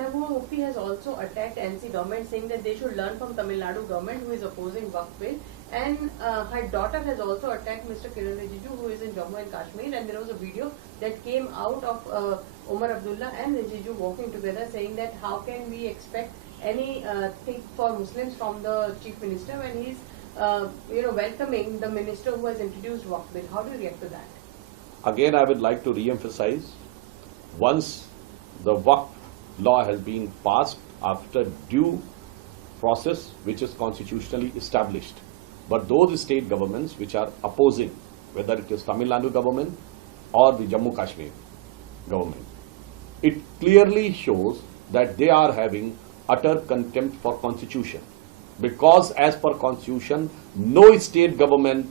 Mufti has also attacked NC government, saying that they should learn from Tamil Nadu government, who is opposing Waqf Bill. And her daughter has also attacked Mr. Kiran Rijiju, who is in Jammu and Kashmir. And there was a video that came out of Omar Abdullah and Rijiju walking together, saying that how can we expect anything for Muslims from the Chief Minister when he's welcoming the minister who has introduced Waqf Bill. How do you react to that? Again, I would like to re-emphasize, once the Waqf law has been passed after due process which is constitutionally established, but those state governments which are opposing, whether it is Tamil Nadu government or the Jammu Kashmir government, it clearly shows that they are having utter contempt for constitution, because as per constitution no state government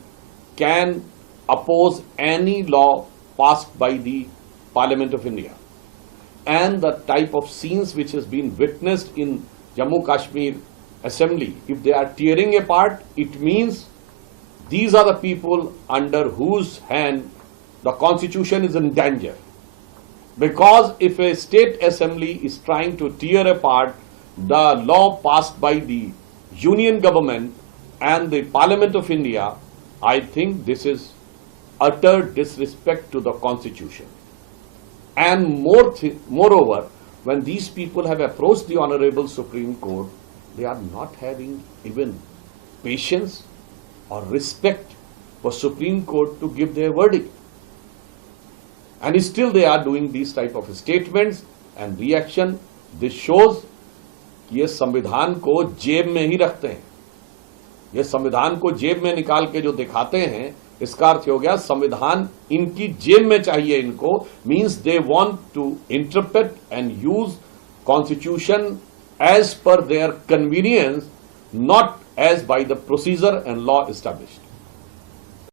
can oppose any law passed by the Parliament of India. And the type of scenes which has been witnessed in Jammu Kashmir Assembly, if they are tearing apart, it means these are the people under whose hand the constitution is in danger. Because if a state assembly is trying to tear apart the law passed by the union government and the Parliament of India, I think this is utter disrespect to the constitution. And moreover, when these people have approached the Honorable Supreme Court, they are not having even patience or respect for Supreme Court to give their verdict. And still they are doing these type of statements and reaction. This shows कि ये संविधान को जेब में ही रखते हैं. ये संविधान को जेब में निकाल के जो दिखाते हैं, इसका अर्थ हो गया संविधान इनकी जेब में चाहिए इनको, means they want to interpret and use constitution as per their convenience, not as by the procedure and law established.